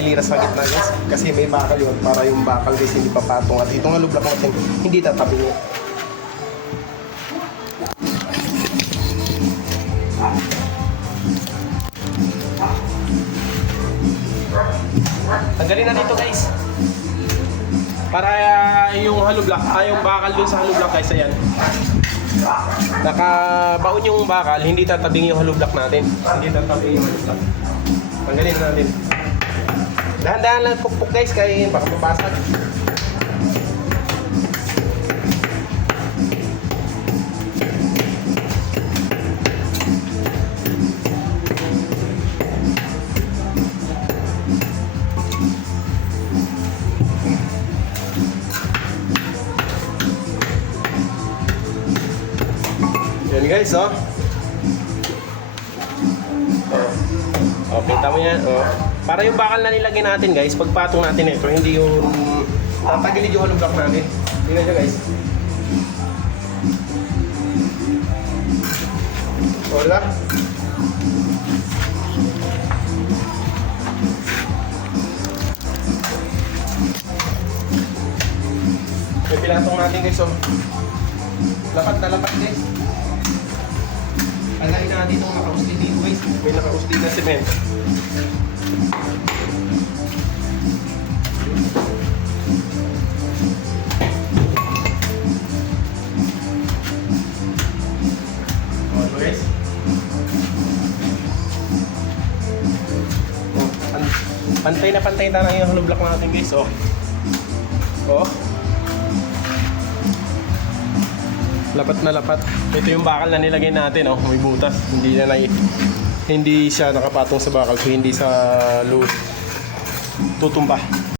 nailira sa gitna guys. Kasi may bakal yun para yung bakal guys hindi papatong. At itong hollow block natin hindi tatabi niya. Tanggalin na dito guys. Para yung hollow block, yung bakal dun sa hollow block guys, ayan. Nakabaon yung bakal, hindi tatabing yung hollow block natin. Hindi tatabing yung hollow block. Tanggalin na natin. Dahan-dahan lang pukpuk guys, kaya baka mabasag. Yan guys, oh. Oh, kita mo yan, oh. Para yung bakal na nilagay natin guys, pagpatong natin ito, hindi yung tatagilid yung hollow block natin. Tingnan nyo guys. Wala. May pinatong natin guys, oh. Lapat na lapat guys. Alain natin itong naka-usli dito guys. May naka-usli na cement. O, ito guys. Pantay na pantay na lang yung hollow block natin guys. O. O. Lapat na lapat. Ito yung bakal na nilagay natin, oh, may butas. Hindi siya nakapatong sa bakal, so hindi sa loose tutumba.